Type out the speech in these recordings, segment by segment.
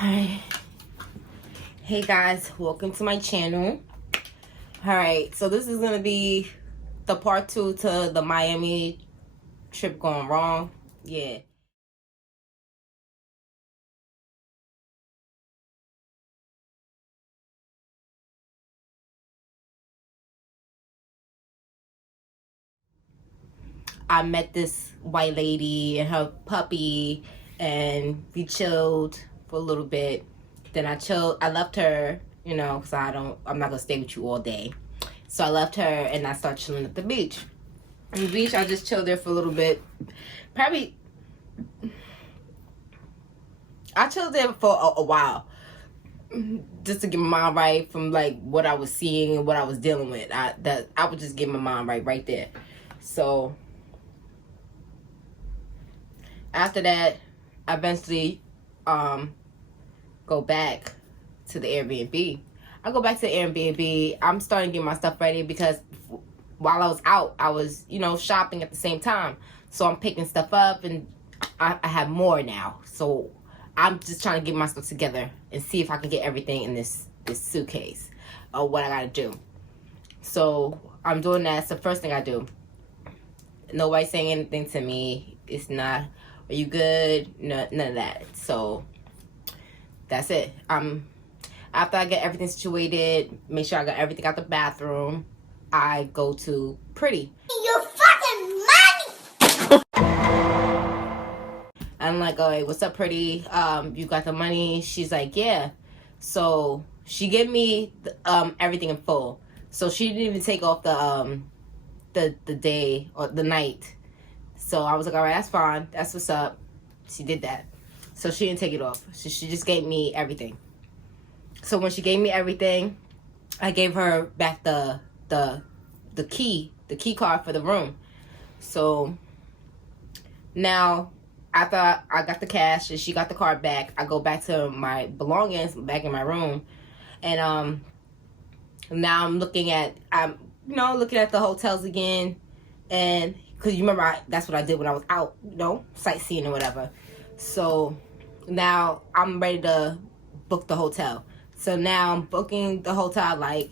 Hi. Hey guys, welcome to my channel. Alright, so this is going to be the part 2 to the Miami trip going wrong. Yeah. I met this white lady and her puppy, and we chilled for a little bit. Then I left her, because I'm not gonna stay with you all day. So I left her and I started chilling at the beach. On the beach, I just chilled there for a little bit. I chilled there for a while, just to get my mind right from like what I was seeing and what I was dealing with. I would just get my mind right there. So after that, I eventually go back to the Airbnb. I go back to the Airbnb. I'm starting to get my stuff ready because while I was out, I was, shopping at the same time. So I'm picking stuff up and I have more now. So I'm just trying to get my stuff together and see if I can get everything in this suitcase or what I gotta do. So I'm doing that. It's the first thing I do. Nobody's saying anything to me. It's not, are you good? No, none of that. So that's it. After I get everything situated, make sure I got everything out the bathroom, I go to Pretty. You fucking money! I'm like, oh, hey, what's up, Pretty? You got the money? She's like, yeah. So she gave me everything in full. So she didn't even take off the day or the night. So I was like, all right, that's fine. That's what's up. She did that. So she didn't take it off. She just gave me everything. So when she gave me everything, I gave her back the key card for the room. So now after I got the cash and she got the card back, I go back to my belongings back in my room, and now I'm looking at the hotels again, and because you remember that's what I did when I was out, sightseeing or whatever. So now I'm ready to book the hotel. So now I'm booking the hotel. Like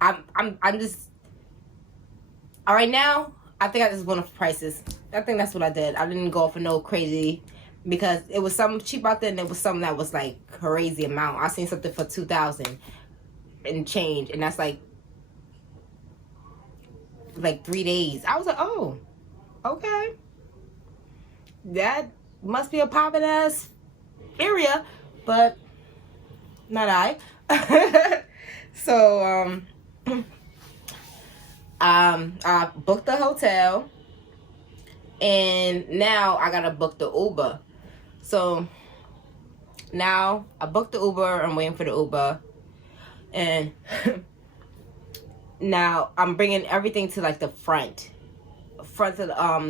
I'm just right now. I think I just went off prices. I think that's what I did. I didn't go for no crazy because it was some cheap out there and it was something that was like crazy amount. I seen something for $2,000 and change, and that's like 3 days. I was like, oh, okay, that must be a poppin' ass area, but not I. So I booked the hotel, and now I gotta book the Uber. So now I booked the Uber. I'm waiting for the Uber, and now I'm bringing everything to like the front of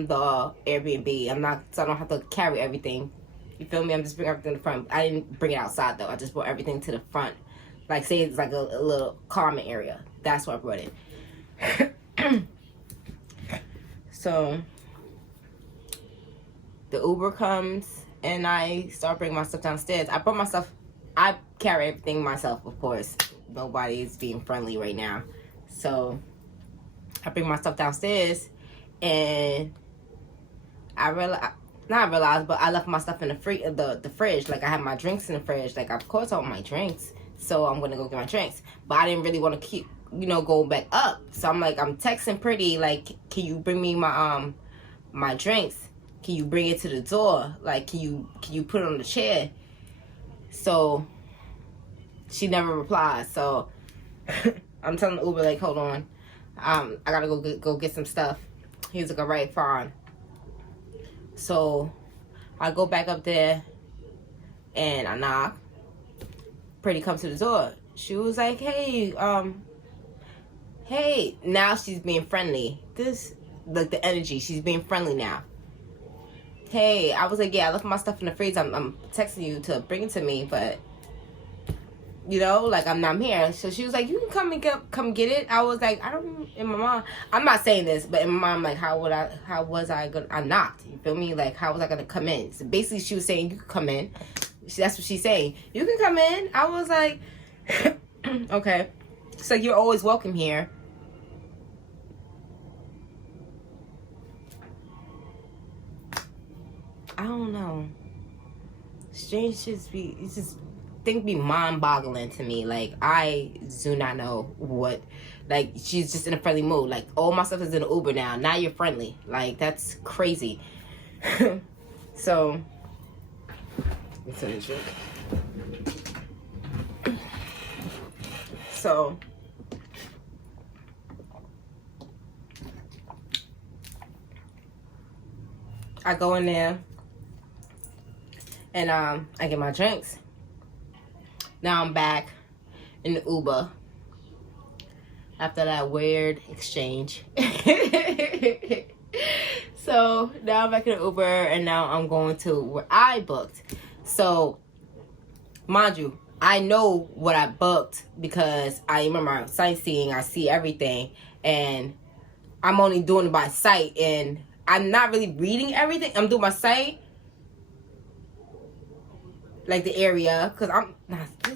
the Airbnb. So I don't have to carry everything. You feel me? I'm just bringing everything to the front. I didn't bring it outside though. I just brought everything to the front. Like say it's like a little common area. That's where I brought it. So the Uber comes and I start bringing my stuff downstairs. I carry everything myself, of course. Nobody's being friendly right now. So I bring my stuff downstairs, and I realized, but I left my stuff in the fridge. Like I have my drinks in the fridge. Like of course I want my drinks, so I'm gonna go get my drinks. But I didn't really want to keep, going back up. So I'm texting Pretty, like, can you bring me my my drinks? Can you bring it to the door? Like, can you put it on the chair? So she never replied. So I'm telling the Uber, like, hold on, I gotta go get some stuff. He was like, all right, fine. So I go back up there and I knock. Pretty comes to the door. She was like, hey, now she's being friendly. Like the energy, she's being friendly now. Hey, I was like, yeah, I left my stuff in the freezer. I'm texting you to bring it to me, but I'm here. So she was like, you can come get it. I was like, in my mind, I'm not saying this, but in my mind, like, how was I gonna, I knocked, you feel me? Like, how was I gonna come in? So basically she was saying, you could come in. That's what she's saying. You can come in. I was like, okay. So you're always welcome here. I don't know. Strange shit be, it's just, think be mind-boggling to me. Like, I do not know what, like, she's just in a friendly mood. Like, all my stuff is in an Uber now. Now you're friendly. Like, that's crazy. So, let's take a drink. So, I go in there and I get my drinks. Now I'm back in the Uber after that weird exchange. So now I'm back in the Uber and now I'm going to where I booked. So, mind you, I know what I booked because I remember sightseeing, I see everything, and I'm only doing it by sight, and I'm not really reading everything. I'm doing my sight, like the area, because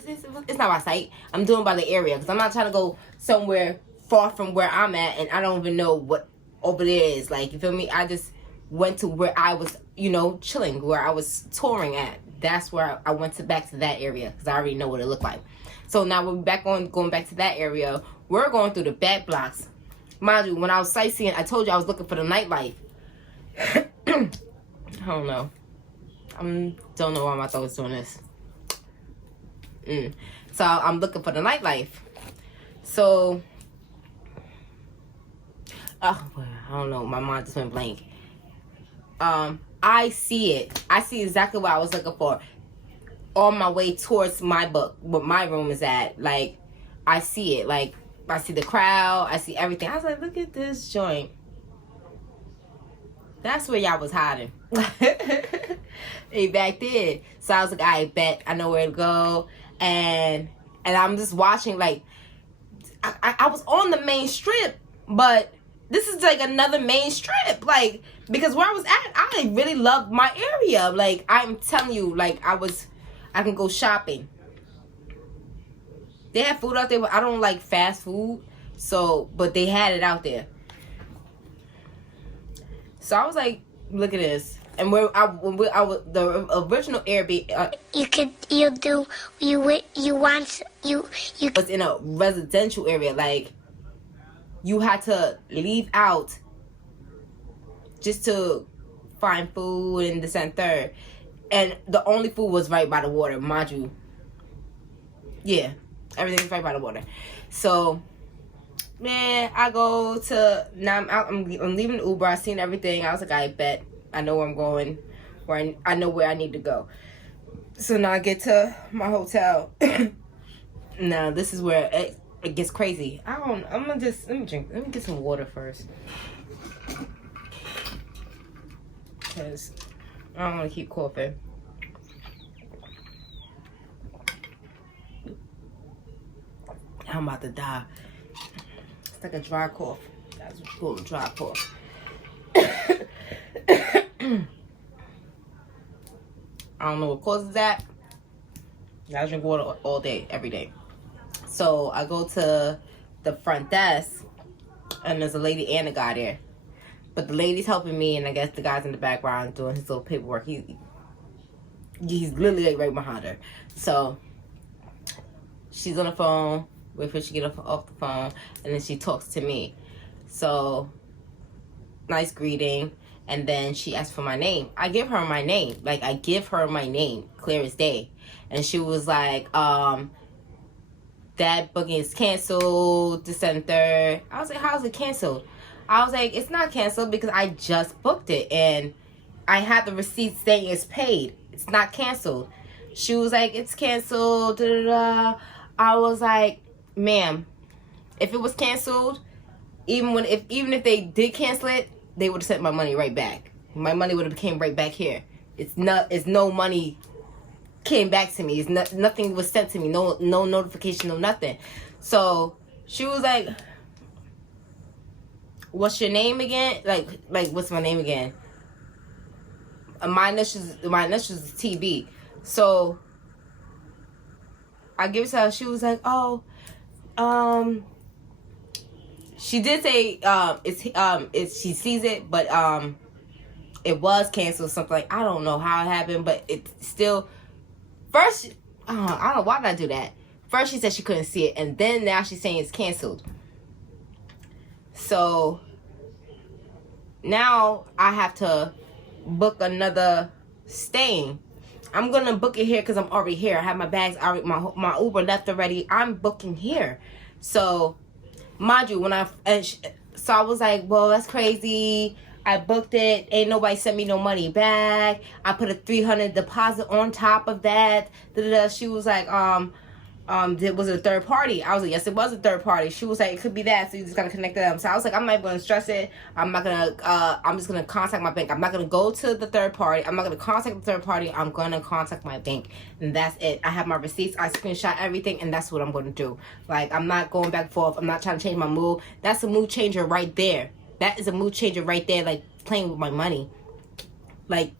it's not by sight. I'm doing by the area because I'm not trying to go somewhere far from where I'm at, and I don't even know what over there is. Like, you feel me? I just went to where I was, you know, chilling, where I was touring at. That's where I went back to that area because I already know what it looked like. So now we're going back to that area. We're going through the back blocks. Mind you, when I was sightseeing, I told you I was looking for the nightlife. I don't know. Don't know why my thought is doing this. So I'm looking for the nightlife. So, I don't know. My mind just went blank. I see it. I see exactly what I was looking for on my way towards my book, where my room is at. Like, I see it. Like, I see the crowd. I see everything. I was like, look at this joint. That's where y'all was hiding. Hey, back then. So I was like, I bet I know where to go. And I'm just watching, like, I was on the main strip, but this is like another main strip. Like, because where I was at, I really loved my area. Like, I'm telling you, like, I can go shopping. They had food out there, but I don't like fast food. So, but they had it out there. So I was like, look at this. And the original Airbnb, you was in a residential area. Like, you had to leave out just to find food and this and third. And the only food was right by the water, mind you. Yeah, everything's right by the water. So, man, I go to, now I'm out, I'm leaving the Uber. I seen everything. I was like, I bet I know where I'm going, I know where I need to go. So now I get to my hotel. Now this is where it gets crazy. I'm gonna just, let me get some water first, because I don't want to keep coughing. I'm about to die. It's like a dry cough. That's what you call a dry cough. I don't know what causes that. I drink water all day, every day. So I go to the front desk, and there's a lady and a guy there. But the lady's helping me, and I guess the guy's in the background doing his little paperwork. He's literally like right behind her. So she's on the phone. Wait for her to get off the phone, and then she talks to me. So, nice greeting, and then she asked for my name. I give her my name. Like, I give her my name, clear as day. And she was like, that booking is canceled, this and third. I was like, how's it canceled? I was like, it's not canceled because I just booked it, and I had the receipt saying it's paid. It's not canceled. She was like, it's canceled, da da da. I was like, ma'am, if it was canceled, even if they did cancel it, they would have sent my money right back. My money would have came right back here. It's no money came back to me. Nothing was sent to me. No notification, no nothing. So she was like, what's your name again? Like what's my name again? My initials is TB. So I give it to her. She was like, oh, she did say it's she sees it, but it was canceled. Something like, I don't know how it happened, but it's still first. I don't know why did I do that. First she said she couldn't see it, and then now she's saying it's canceled. So now I have to book another staying. I'm gonna book it here because I'm already here. I have my bags already. My Uber left already. I'm booking here. So mind you, so I was like, well, that's crazy. I booked it. Ain't nobody sent me no money back. I put a $300 deposit on top of that. She was like, was it a third party? I was like, yes, it was a third party. She was like, it could be that, so you just gotta connect them. So I was like, I'm not gonna stress it. I'm just gonna contact my bank. I'm not gonna go to the third party. I'm not gonna contact the third party. I'm gonna contact my bank, and that's it. I have my receipts. I screenshot everything, and that's what I'm gonna do. Like, I'm not going back and forth. I'm not trying to change my mood. That's a mood changer right there. That is a mood changer right there. Like, playing with my money. Like,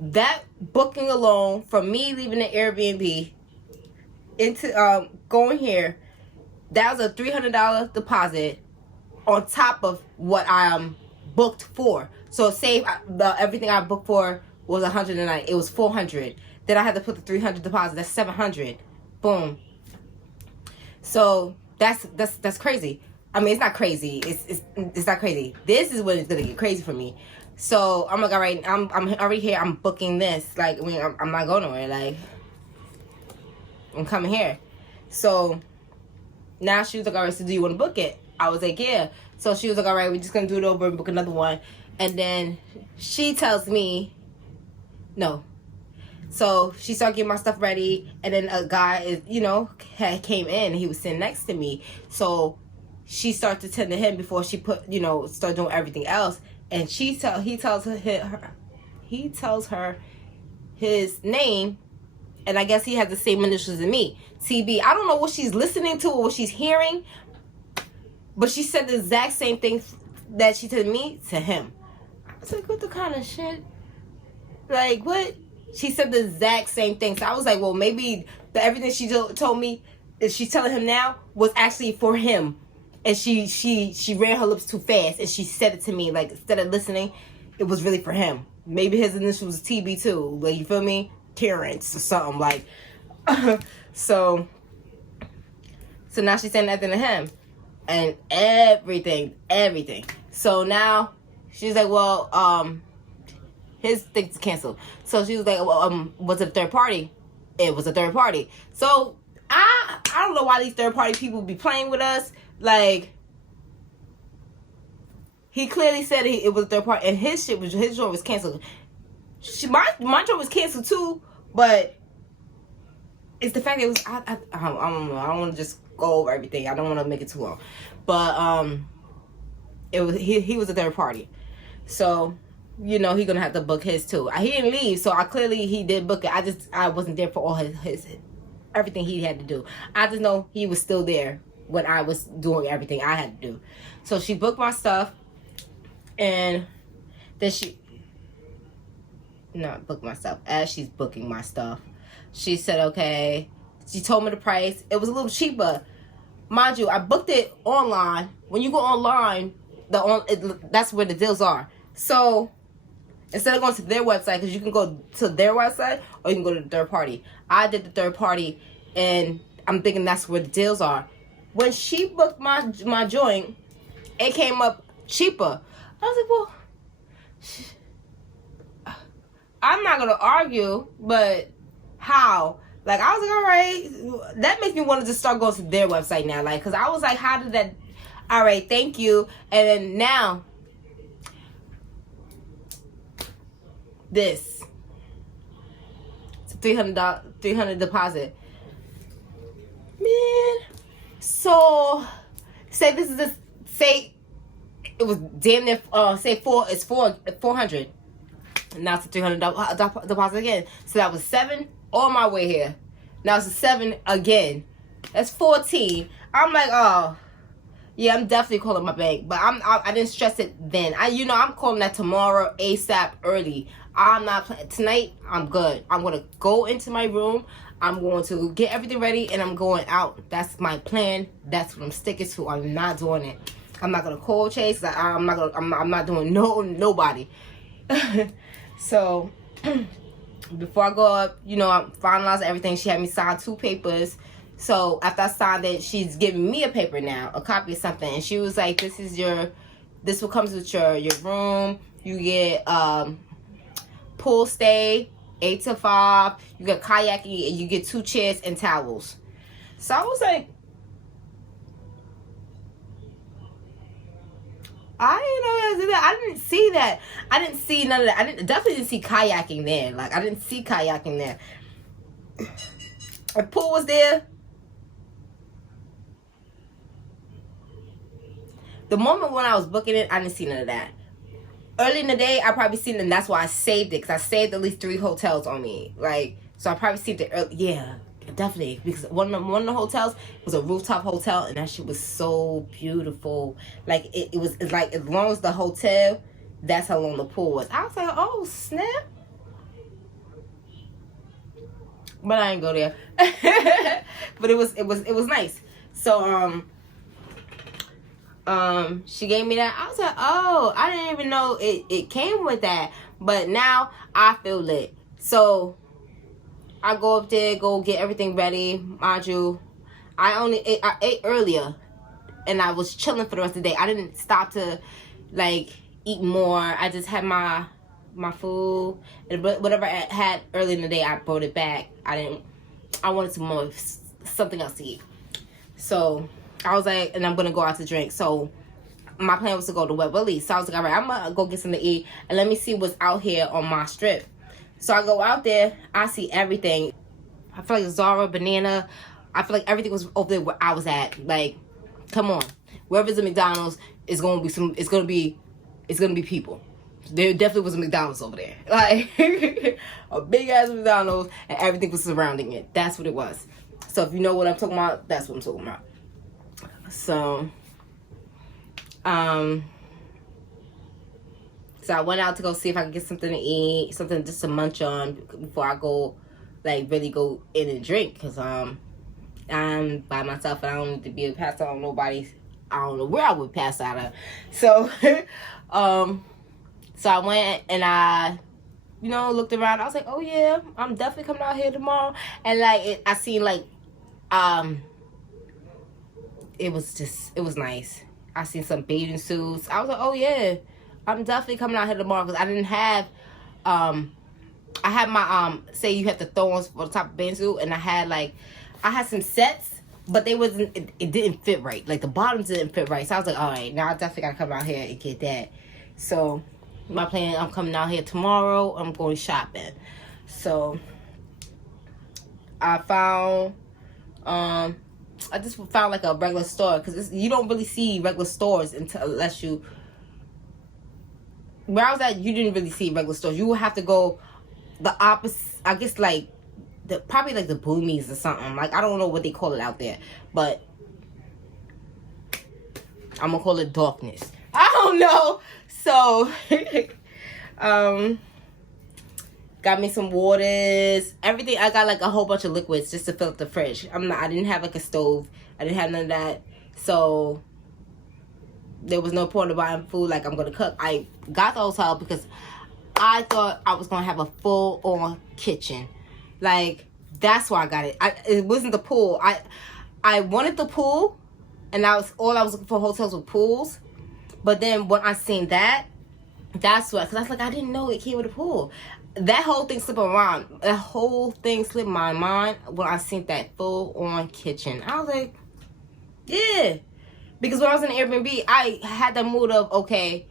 that booking alone, from me leaving the Airbnb into going here, that was a $300 deposit on top of what I booked for. So say everything I booked for was $109, it was $400. Then I had to put the $300 deposit. That's $700. Boom. So that's crazy. I mean, it's not crazy. It's not crazy. This is when it's gonna get crazy for me. So I'm like, all right, I'm already here. I'm booking this. Like, I mean, I'm not going nowhere. Like, I'm coming here. So now she was like, all right, so do you want to book it? I was like, yeah. So she was like, all right, we're just gonna do it over and book another one. And then she tells me no. So she started getting my stuff ready, and then a guy came in, and he was sitting next to me. So she started to tend to him before she start doing everything else. And he tells her his name, and I guess he has the same initials as me, TB. I don't know what she's listening to or what she's hearing, but she said the exact same thing that she told me to him. I was like, what the kind of shit? Like, what? She said the exact same thing. So I was like, well, maybe everything she told me, that she's telling him now, was actually for him. And she ran her lips too fast, and she said it to me, like, instead of listening, it was really for him. Maybe his initials was TB too. Like, you feel me? Terrence or something, like. So now she's saying that to him. And everything. So now she's like, well, his thing's canceled. So she was like, well, was it a third party? It was a third party. So I don't know why these third party people be playing with us. Like, he clearly said it was a third party, and his joint was canceled. My joint was canceled too, but it's the fact that it was. I don't know. I don't want to just go over everything. I don't want to make it too long, but it was he was a third party, so he gonna have to book his too. He didn't leave, so he did book it. I wasn't there for all his everything he had to do. I just know he was still there when I was doing everything I had to do. So she booked my stuff, and then as she's booking my stuff, she said, okay. She told me the price. It was a little cheaper. Mind you, I booked it online. When you go online, that's where the deals are. So instead of going to their website, because you can go to their website or you can go to the third party. I did the third party, and I'm thinking that's where the deals are. When she booked my joint, it came up cheaper. I was like, well, I'm not going to argue, but how? Like, I was like, all right. That makes me want to just start going to their website now. Like, because I was like, how did that? All right, thank you. And then now, this. It's a $300 deposit. Man. So, say it was damn near, it's 400. Now it's a $300 deposit again. So that was 7 on my way here. Now it's a 7 again. That's 14. I'm like, oh, yeah, I'm definitely calling my bank. But I didn't stress it then. I'm calling that tomorrow, ASAP, early. I'm not playing tonight. I'm good. I'm gonna go into my room. I'm going to get everything ready, and I'm going out. That's my plan. That's what I'm sticking to. I'm not doing it. I'm not gonna call chase. I'm not gonna. I'm not doing nobody. So before I go up, you know, I'm finalizing everything. She had me sign 2 papers. So after I signed it, she's giving me a paper now, a copy of something, and she was like, this will comes with your room. You get pool stay 8 to 5. You get kayaking, and you get 2 chairs and towels. So I was like, I didn't know you did that. I didn't see that. I didn't see none of that. Definitely didn't see kayaking there. Like, I didn't see kayaking there. A pool was there. The moment when I was booking it, I didn't see none of that. Early in the day, I probably seen it, and that's why I saved it, because I saved at least 3 hotels on me. Like, so I probably seen it early. Yeah, definitely, because one of the hotels was a rooftop hotel, and that shit was so beautiful. Like, it's like, as long as the hotel, that's how long the pool was. I was like, oh snap. But I didn't go there. But it was nice. So she gave me that. I was like, oh, I didn't even know it came with that. But now I feel lit. So I go up there, go get everything ready. Mind you, I ate earlier, and I was chilling for the rest of the day. I didn't stop to like eat more. I just had my food, and whatever I had early in the day, I brought it back. I wanted something else to eat. So I was like, and I'm gonna go out to drink. So my plan was to go to Wet Willie's. So I was like, all right, I'm gonna go get something to eat, and let me see what's out here on my strip. So I go out there, I see everything. I feel like Zara, Banana, I feel like everything was over there where I was at. Like, come on, wherever's a McDonald's, it's gonna be people. There definitely was a McDonald's over there, like a big ass McDonald's, and everything was surrounding it. That's what it was. So if you know what I'm talking about, that's what I'm talking about. So, so I went out to go see if I could get something to eat, something just to munch on before I go, like, really go in and drink, because I'm by myself and I don't need to be passed out on nobody. I don't know where I would pass out of. So, so I went and I, you know, looked around. I was like, oh yeah, I'm definitely coming out here tomorrow. And like, I seen like, it was nice. I seen some bathing suits. I was like, oh yeah, I'm definitely coming out here tomorrow, because I didn't have, I had my, say you have to throw on for the top of bathing suit, and I had some sets, but they wasn't, it didn't fit right. Like, the bottoms didn't fit right. So I was like, all right, now I definitely gotta come out here and get that. So my plan, I'm coming out here tomorrow. I'm going shopping. So I found, I just found like a regular store, because you don't really see regular stores unless you, where I was at, you didn't really see regular stores. You would have to go the opposite, I guess, like probably like the Boomies or something. Like, I don't know what they call it out there, but I'm gonna call it darkness. I don't know. So got me some waters, everything. I got like a whole bunch of liquids just to fill up the fridge. I didn't have like a stove. I didn't have none of that. So there was no point of buying food like I'm gonna cook. I got the hotel because I thought I was gonna have a full-on kitchen. Like, that's why I got it. It wasn't the pool. I wanted the pool, and all I was looking for hotels with pools. But then when I seen that, that's what, because I was like, I didn't know it came with a pool. That whole thing slipped my mind. That whole thing slipped my mind when I seen that full-on kitchen. I was like, yeah. Because when I was in Airbnb, I had the mood of, okay,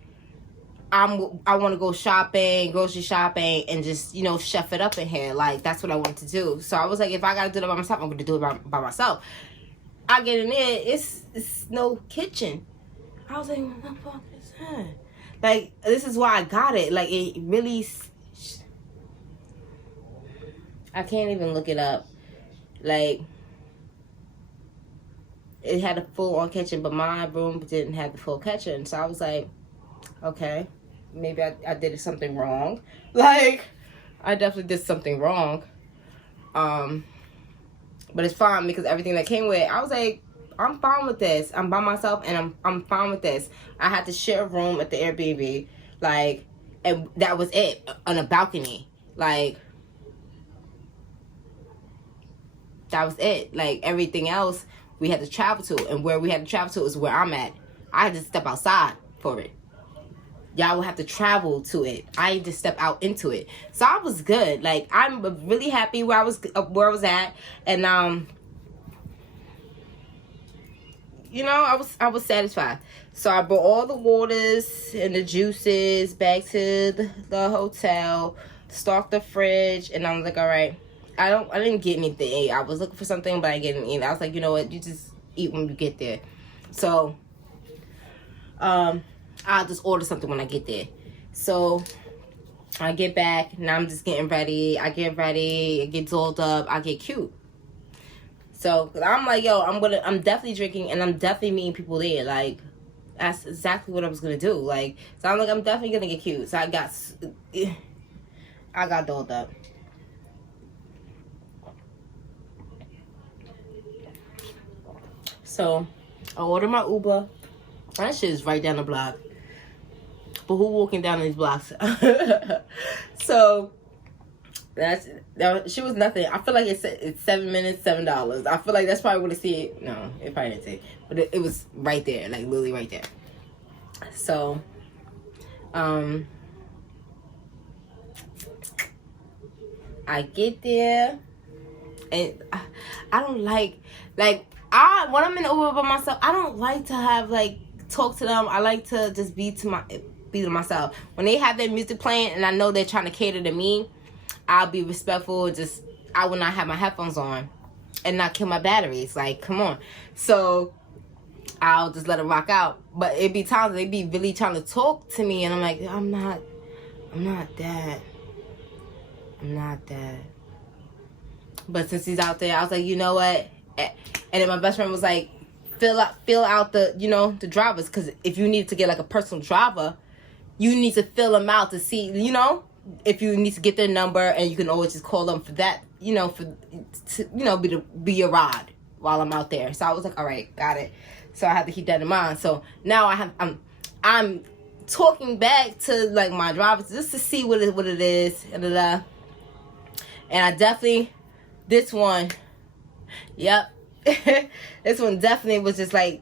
I want to go shopping, grocery shopping, and just, you know, chef it up in here. Like, that's what I wanted to do. So I was like, if I got to do it by myself, I'm going to do it by myself. I get in there, it's no kitchen. I was like, what the fuck is that? Like, this is why I got it. Like, it really, I can't even look it up. Like, it had a full-on kitchen, but my room didn't have the full kitchen. So I was like, okay, maybe I did something wrong. Like, I definitely did something wrong. But it's fine because everything that came with it, I was like, I'm fine with this. I'm by myself and I'm fine with this. I had to share a room at the Airbnb, like, and that was it, on a balcony. Like, that was it. Like, everything else we had to travel to, and where we had to travel to is where I'm at. I had to step outside for it. Y'all would have to travel to it. I had to step out into it. So I was good. Like, I'm really happy where I was at, and you know, I was satisfied. So I brought all the waters and the juices back to the hotel, stocked the fridge, and I was like, all right, I didn't get anything to eat. I was looking for something, but I didn't get anything. I was like, you know what, you just eat when you get there. So I'll just order something when I get there. So I get back, now I'm just getting ready. I get ready, I get dolled up, I get cute. So, cause I'm like, yo, I'm definitely drinking, and I'm definitely meeting people there. Like, that's exactly what I was gonna do. Like, so I'm like, I'm definitely gonna get cute. So I got dolled up. So I ordered my Uber. That shit is right down the block. But who walking down these blocks? So she was nothing. I feel like it's 7 minutes, $7. I feel like that's probably what it said. No, it probably didn't say, but it was right there, like literally right there. So, I get there, and I don't like when I'm in the Uber by myself. I don't like to have like talk to them. I like to just be to myself. When they have their music playing, and I know they're trying to cater to me, I'll be respectful. Just, I will not have my headphones on and not kill my batteries. Like, come on. So I'll just let it rock out. But it be times they be really trying to talk to me, and I'm like, I'm not that. But since he's out there, I was like, you know what? And then my best friend was like, fill out the, you know, the drivers, because if you need to get like a personal driver, you need to fill them out to see, you know, if you need to get their number, and you can always just call them for that, you know, be your ride while I'm out there. So I was like, all right, got it. So I have to keep that in mind. So now I'm talking back to like my drivers just to see what it is, and I definitely, this one, yep, this one definitely was just like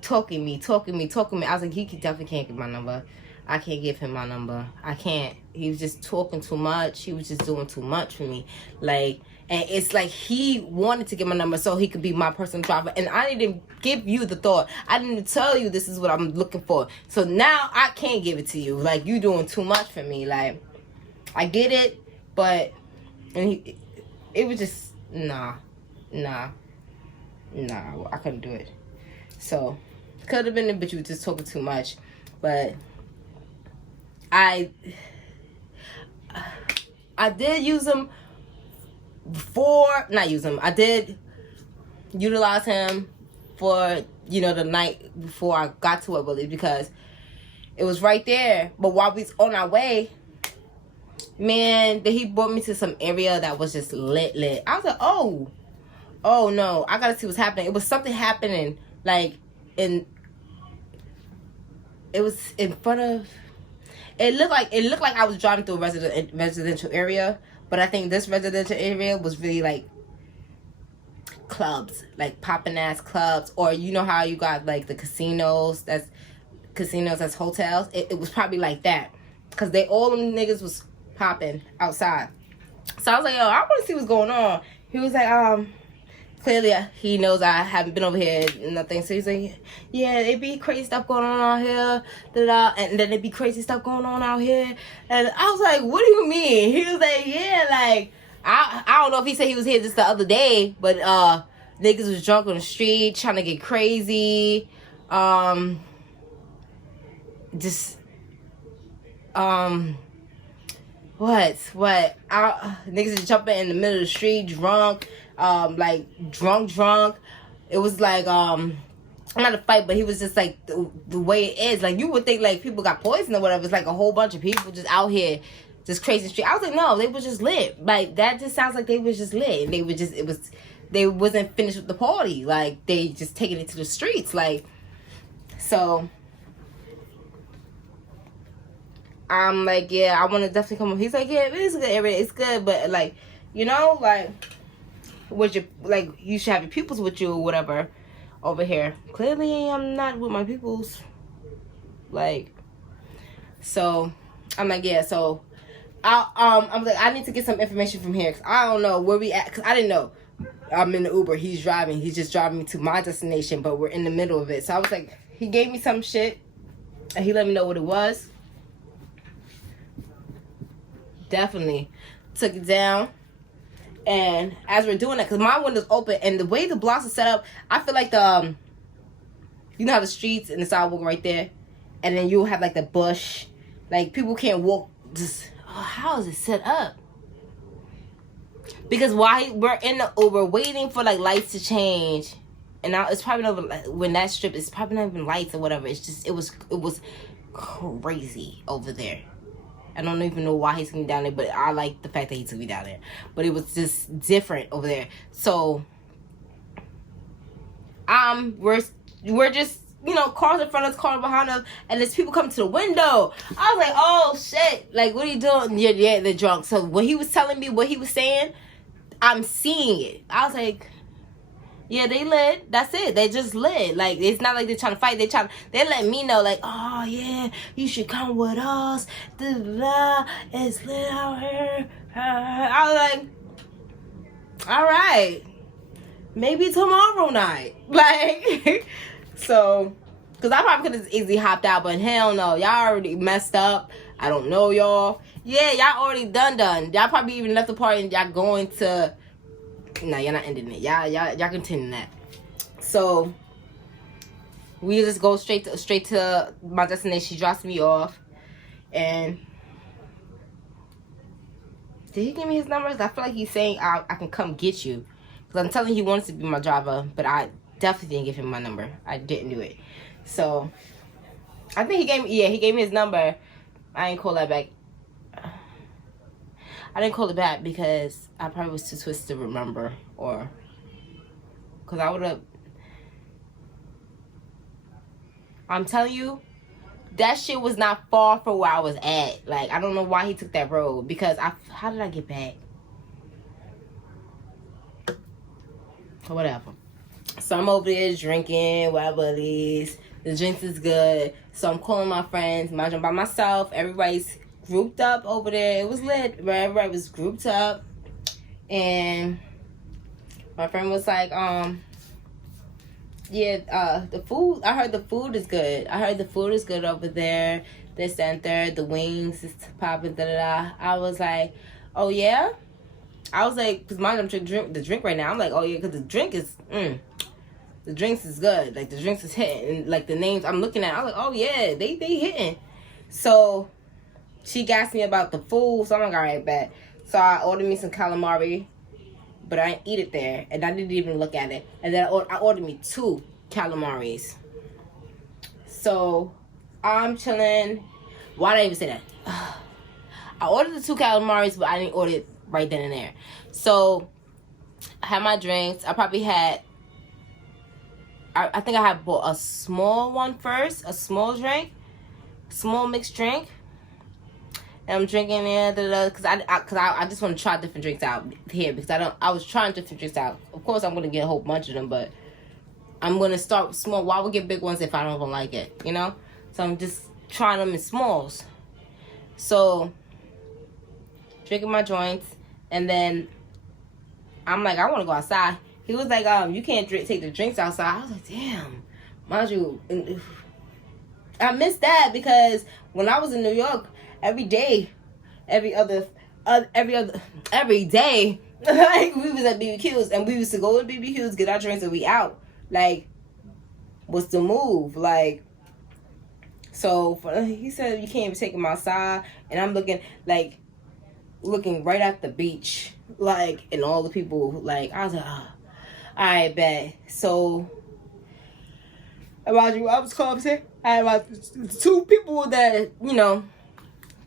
talking me. I was like, he definitely can't get my number. I can't give him my number. I can't. He was just talking too much. He was just doing too much for me. Like, and it's like he wanted to get my number so he could be my personal driver. And I didn't give you the thought. I didn't tell you this is what I'm looking for. So now I can't give it to you. Like, you doing too much for me. Like, I get it, but it was just, nah, I couldn't do it. So, could have been it, but you were just talking too much. But I did use him I did utilize him for, you know, the night before I got to it, really, because it was right there. But while we was on our way, man, he brought me to some area that was just lit. I was like, oh no, I gotta see what's happening. It was something happening, like, it was in front of, it looked like I was driving through a residential area, but I think this residential area was really like clubs, like popping ass clubs, or you know how you got like the casinos that's hotels. It was probably like that, because all them niggas was popping outside. So I was like, yo, I want to see what's going on. He was like, clearly he knows I haven't been over here, nothing. So he's like, yeah, it be crazy stuff going on out here, and then it be crazy stuff going on out here. And I was like, what do you mean? He was like, yeah, like, I don't know if he said he was here just the other day, but niggas was drunk on the street trying to get crazy. What? Niggas is jumping in the middle of the street, drunk, like drunk. It was like not a fight, but he was just like the way it is. Like, you would think like people got poisoned or whatever. It's like a whole bunch of people just out here, just crazy street. I was like, no, they were just lit. Like, that just sounds like they was just lit. And they wasn't finished with the party. Like, they just taking it to the streets. Like, so I'm like, yeah, I want to definitely come up. He's like, yeah, it's good, it's good, but like, you know, like, you should have your peoples with you or whatever over here. Clearly, I'm not with my peoples. Like, so I'm like, yeah, so I'm like, I need to get some information from here, 'cause I don't know where we at, 'cause I didn't know. I'm in the Uber, he's just driving me to my destination, but we're in the middle of it. So I was like, he gave me some shit and he let me know what it was. Definitely took it down. And as we're doing that, because my window's open, and the way the blocks are set up, I feel like you know how the streets and the sidewalk right there, and then you'll have like the bush, like people can't walk. Just how is it set up? Because while we're in the Uber waiting for like lights to change, and now it's probably not when that strip, it's probably not even lights or whatever. It's just it was crazy over there. I don't even know why he took me down there, but I like the fact that he took me down there. But it was just different over there. So, we're just, you know, cars in front of us, cars behind us, and there's people coming to the window. I was like, oh shit, like, what are you doing? Yeah, they're drunk. So when he was telling me what he was saying, I'm seeing it. I was like, yeah, they lit. That's it. They just lit. Like, it's not like they're trying to fight. They're letting me know, like, oh, yeah, you should come with us. It's lit out here. I was like, all right. Maybe tomorrow night. Like, so, because I probably could have easily hopped out, but hell no. Y'all already messed up. I don't know y'all. Yeah, y'all already done. Y'all probably even left the party and y'all going to... No, you're not ending it. Y'all continuing that. So we just go straight to my destination. She drops me off, and did he give me his numbers? I feel like he's saying I can come get you, because I'm telling him he wants to be my driver, but I definitely didn't give him my number. I didn't do it. So I think he gave me his number. I ain't call that back. I didn't call it back because I probably was too twisted to remember, or because I would have. I'm telling you, that shit was not far from where I was at. Like, I don't know why he took that road, because how did I get back? Whatever. So I'm over there drinking, whatever it is. The drinks is good. So I'm calling my friends. Mind you, I'm by myself. Everybody's grouped up over there. It was lit. Everybody was grouped up, and my friend was like, the food. I heard the food is good. Over there. This and third. The wings is popping. Da da da. I was like, oh yeah. I was like, because mine, I'm drink the drink right now. I'm like, oh yeah, because the drink is the drinks is good. Like, the drinks is hitting, and like the names I'm looking at, I'm like, oh yeah, they hitting. So she asked me about the food, so I'm like, all right, bet. So I ordered me some calamari, but I didn't eat it there, and I didn't even look at it. And then I ordered me 2 calamaris. So I'm chilling. Why did I even say that? I ordered the 2 calamaris, but I didn't order it right then and there. So I had my drinks. I probably had, I think I had bought a small one first, a small drink, small mixed drink. And I'm drinking it because I just want to try different drinks out here, because I was trying different drinks out. Of course, I'm gonna get a whole bunch of them, but I'm gonna start small. Why would get big ones if I don't even like it, you know? So I'm just trying them in smalls. So drinking my joints, and then I'm like, I want to go outside. He was like, you can't take the drinks outside. I was like, damn, mind you, I missed that, because when I was in New York, every day, every day, like, we was at BBQs, and we used to go to BBQs, get our drinks, and we out. Like, what's the move? Like, so he said you can't even take him outside, and I'm looking right at the beach, like, and all the people, like, I was like, all right, bet. So About you, I was calling. I had about 2 people that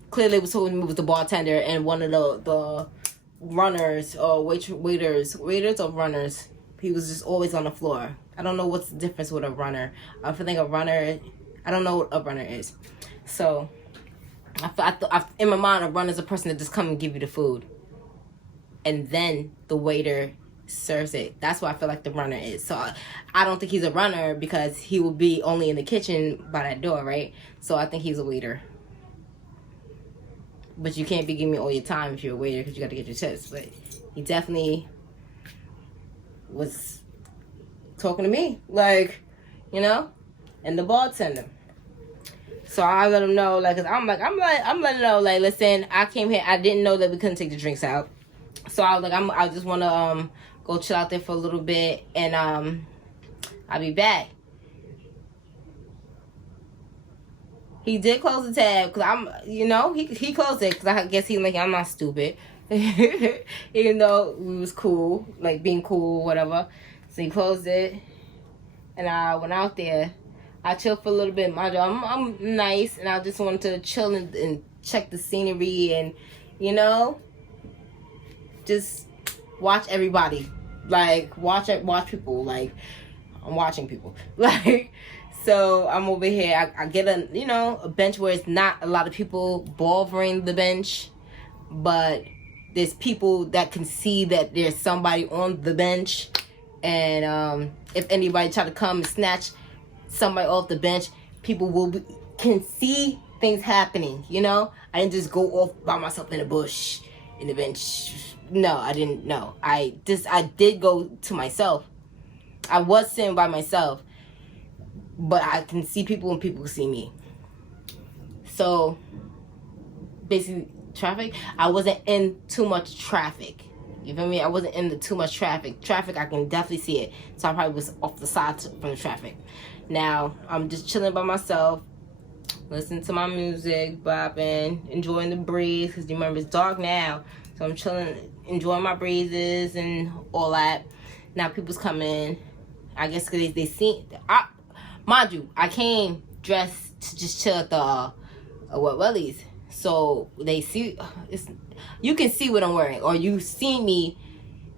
clearly was told me was the bartender and one of the runners or waiters or runners. He was just always on the floor. I don't know what's the difference with a runner. I think a runner. I don't know what a runner is. So in my mind, a runner is a person that just come and give you the food, and then the waiter serves it. That's what I feel like the runner is. So I don't think he's a runner because he will be only in the kitchen by that door, right? So I think he's a waiter. But you can't be giving me all your time if you're a waiter because you got to get your tips. But he definitely was talking to me, like, and the bartender. So I let him know, like, cause I'm letting him know, like, listen, I came here, I didn't know that we couldn't take the drinks out. So I was like, I just want to go chill out there for a little bit, and I'll be back. He did close the tab because he closed it because I guess he like I'm not stupid, even though we was cool, like being cool, whatever. So he closed it, and I went out there. I chilled for a little bit. Mind you, I'm nice, and I just wanted to chill and check the scenery and just watch everybody, like watch people, like I'm watching people, like. So I'm over here. I get a bench where it's not a lot of people bothering the bench, but there's people that can see that there's somebody on the bench, and if anybody try to come and snatch somebody off the bench, people can see things happening. I didn't just go off by myself in the bush, in the bench. No, I didn't. No, I did go to myself. I was sitting by myself. But I can see people and people can see me. So, basically, traffic, I wasn't in too much traffic. You feel me? I wasn't in too much traffic. Traffic, I can definitely see it. So, I probably was off the side from the traffic. Now, I'm just chilling by myself, listening to my music, bopping, enjoying the breeze. Because you remember, it's dark now. So, I'm chilling, enjoying my breezes and all that. Now, people's coming. I guess because they see... Mind you, I came dressed to just chill at the Wellies. So they see, you can see what I'm wearing. Or you see me,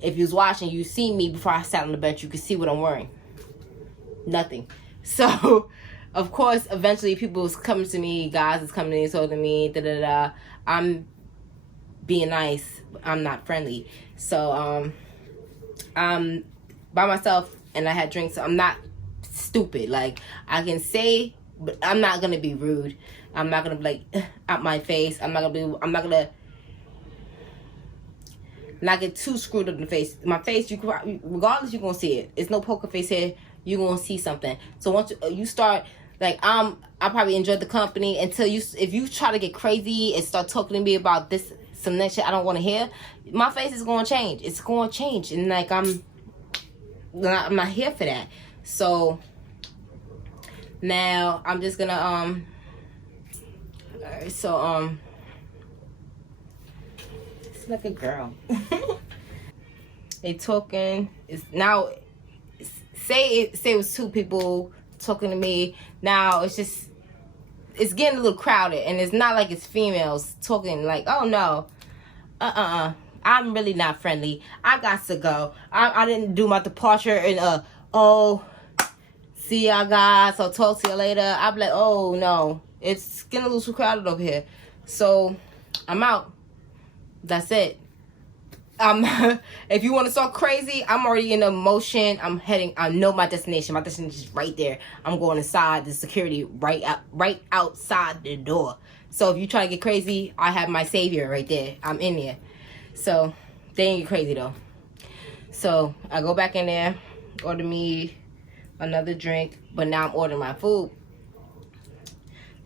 if you was watching, you see me before I sat on the bench, you can see what I'm wearing. Nothing. So, of course, eventually people was coming to me, guys is coming to me, talking to me, da-da-da. I'm being nice, I'm not friendly. So, I'm by myself and I had drinks, so I'm not stupid. Like, I can say, but I'm not gonna be rude. I'm not gonna be like out my face. I'm not gonna not get too screwed up in the face. My face, regardless, you're gonna see it. It's no poker face here. You're gonna see something. So once you start, like, I probably enjoyed the company until if you try to get crazy and start talking to me about some next shit I don't want to hear, my face is gonna change. It's gonna change, and like I'm not here for that. So now I'm just gonna it's like a girl. They talking. Say it was 2 people talking to me. Now it's getting a little crowded, and it's not like it's females talking. Like, oh no, I'm really not friendly. I got to go. I didn't do my departure, and see y'all guys. I'll talk to you later. I'm like, oh no, it's getting a little too crowded over here. So I'm out. That's it. If you want to start crazy, I'm already in a motion. I know my destination. My destination is right there. I'm going inside the security right outside the door. So if you try to get crazy, I have my savior right there. I'm in there. So they ain't get crazy though. So I go back in there, order me another drink, but now I'm ordering my food.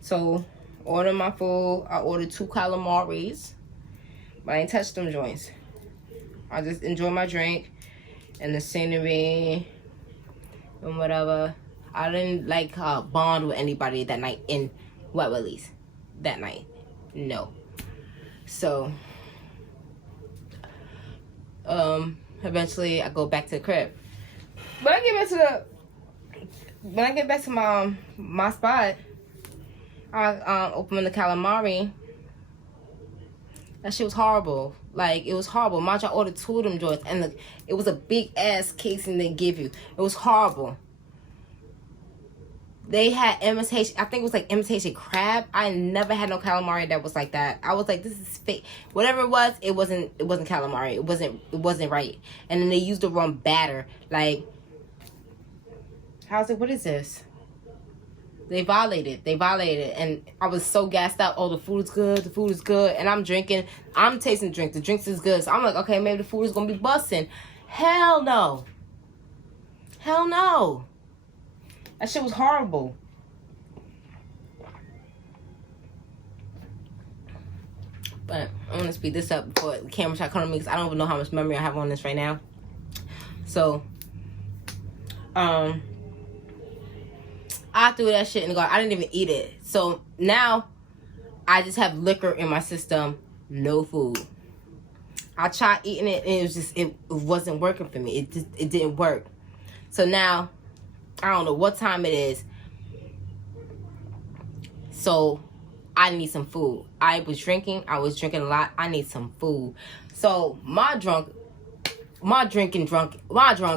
So order my food. I ordered 2 calamaris, but I ain't touched them joints. I just enjoy my drink and the scenery and whatever. I didn't like bond with anybody that night in Wet Willie's that night. No. So eventually I go back to the crib. But I get back to when I get back to my spot, I open the calamari. That shit was horrible. Like, it was horrible. Mind you, I ordered 2 of them joints, and it was a big ass casing they give you. It was horrible. They had imitation. I think it was like imitation crab. I never had no calamari that was like that. I was like, this is fake. Whatever it was, it wasn't calamari. It wasn't right. And then they used the wrong batter. Like, how's it? What is this? They violated, and I was so gassed out. Oh, the food is good, and I'm drinking, I'm tasting the drink. The drinks is good, so I'm like, okay, maybe the food is gonna be busting. Hell no. That shit was horrible. But I'm gonna speed this up before the camera shot come on me, because I don't even know how much memory I have on this right now. So, I threw that shit in the garbage. I didn't even eat it. So now I just have liquor in my system, no food. I tried eating it, and it wasn't working for me. It didn't work. So now I don't know what time it is. So I need some food. I was drinking a lot. I need some food. So my drunk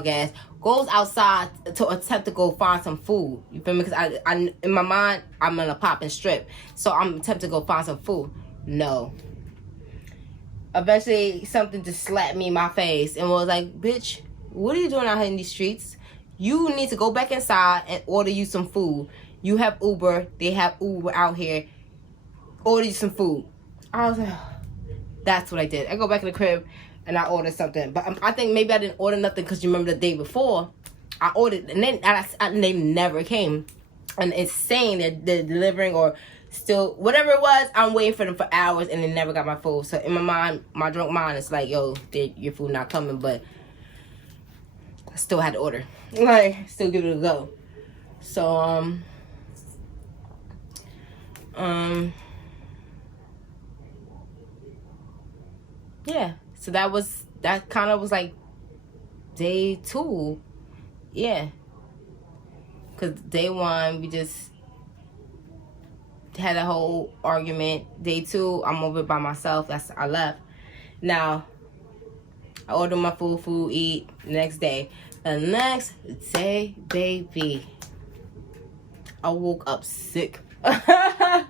ass goes outside to attempt to go find some food. You feel me? Because I in my mind, I'm gonna pop and strip. So I'm attempting to go find some food. No. Eventually, something just slapped me in my face and was like, bitch, what are you doing out here in these streets? You need to go back inside and order you some food. You have Uber. They have Uber out here. Order you some food. I was like, that's what I did. I go back in the crib and I ordered something. But I think maybe I didn't order nothing because you remember the day before I ordered, and then they never came. And it's saying that they're delivering or still, whatever it was, I'm waiting for them for hours and they never got my food. So in my mind, my drunk mind, it's like, yo, your food not coming, but I still had to order. Like, still give it a go. So, yeah. So that kind of was like day 2. Yeah. Because day 1, we just had a whole argument. Day 2, I'm over by myself. I left. Now, I ordered my food, eat. Next day. The next day, baby, I woke up sick. I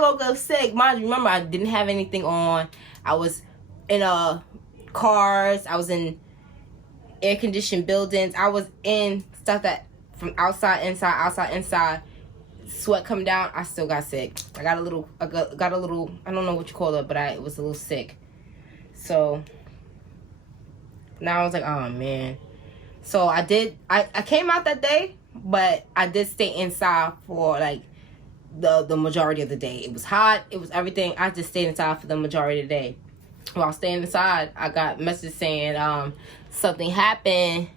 woke up sick. Mind you, remember, I didn't have anything on. I was in cars. I was in air-conditioned buildings. I was in stuff that from outside, inside. Sweat coming down. I still got sick. I got a little, I don't know what you call it, but I was a little sick. So now I was like, oh man. So I came out that day, but I did stay inside for like the majority of the day. It was hot. It was everything. I just stayed inside for the majority of the day. While staying inside, I got messages saying something happened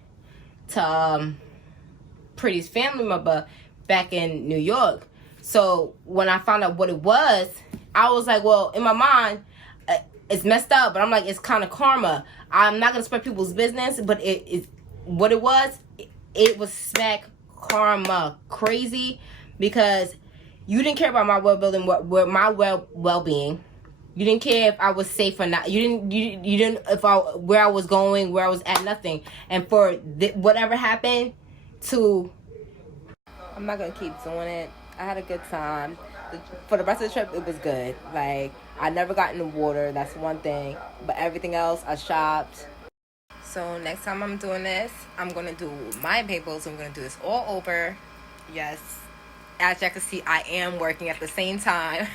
to Pretty's family member back in New York. So when I found out what it was, I was like, well, in my mind, it's messed up, but I'm like, it's kind of karma. I'm not gonna spread people's business, but what it was smack karma crazy, because you didn't care about my well-being. You didn't care if I was safe or not. You didn't where I was going, where I was at, nothing. And for whatever happened to, I'm not gonna keep doing it. I had a good time. For the rest of the trip, it was good. Like, I never got in the water. That's one thing. But everything else, I shopped. So next time I'm doing this, I'm gonna do my papers. I'm gonna do this all over. Yes, as y'all can see, I am working at the same time.